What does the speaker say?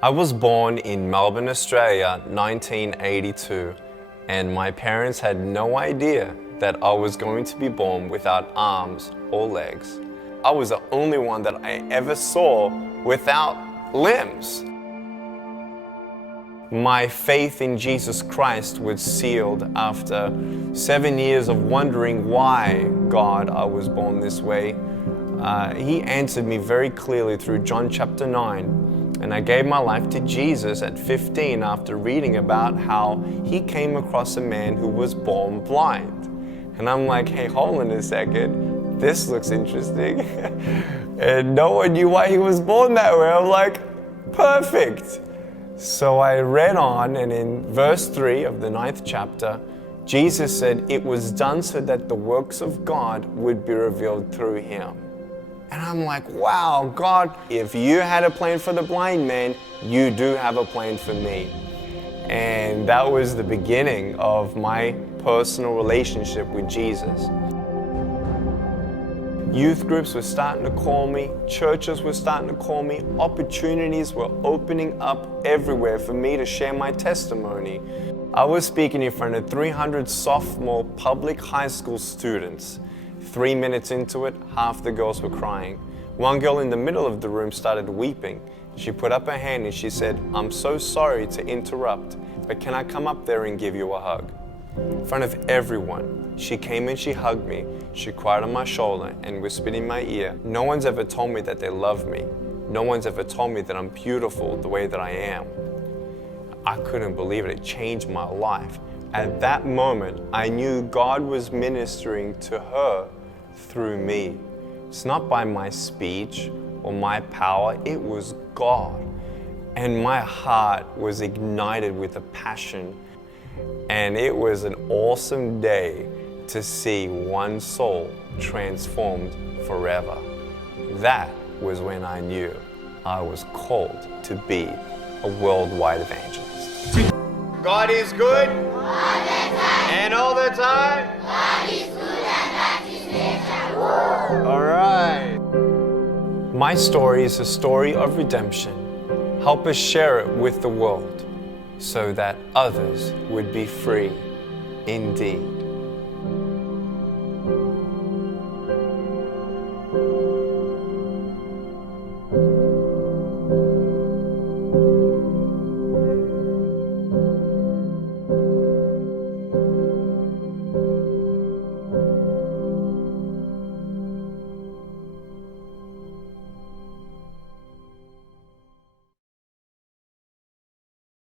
I was born in Melbourne, Australia, 1982, and my parents had no idea that I was going to be born without arms or legs. I was the only one that I ever saw without limbs. My faith in Jesus Christ was sealed after 7 years of wondering why, God, I was born this way. He answered me very clearly through John chapter 9. And I gave my life to Jesus at 15 after reading about how he came across a man who was born blind. And I'm like, hey, hold on a second, this looks interesting. And no one knew why he was born that way. I'm like, perfect. So I read on, and in verse 3 of the 9th chapter, Jesus said, it was done so that the works of God would be revealed through him. And I'm like, wow, God, if you had a plan for the blind man, you do have a plan for me. And that was the beginning of my personal relationship with Jesus. Youth groups were starting to call me, churches were starting to call me, opportunities were opening up everywhere for me to share my testimony. I was speaking in front of 300 sophomore public high school students. 3 minutes into it, half the girls were crying. One girl in the middle of the room started weeping. She put up her hand and she said, I'm so sorry to interrupt, but can I come up there and give you a hug? In front of everyone, she came and she hugged me. She cried on my shoulder and whispered in my ear. No one's ever told me that they love me. No one's ever told me that I'm beautiful the way that I am. I couldn't believe it. It changed my life. At that moment, I knew God was ministering to her through me. It's not by my speech or my power, it was God. And my heart was ignited with a passion. And it was an awesome day to see one soul transformed forever. That was when I knew I was called to be a worldwide evangelist. God is good. All the time. And all the time. God is good and that is nature. All right. My story is a story of redemption. Help us share it with the world so that others would be free indeed.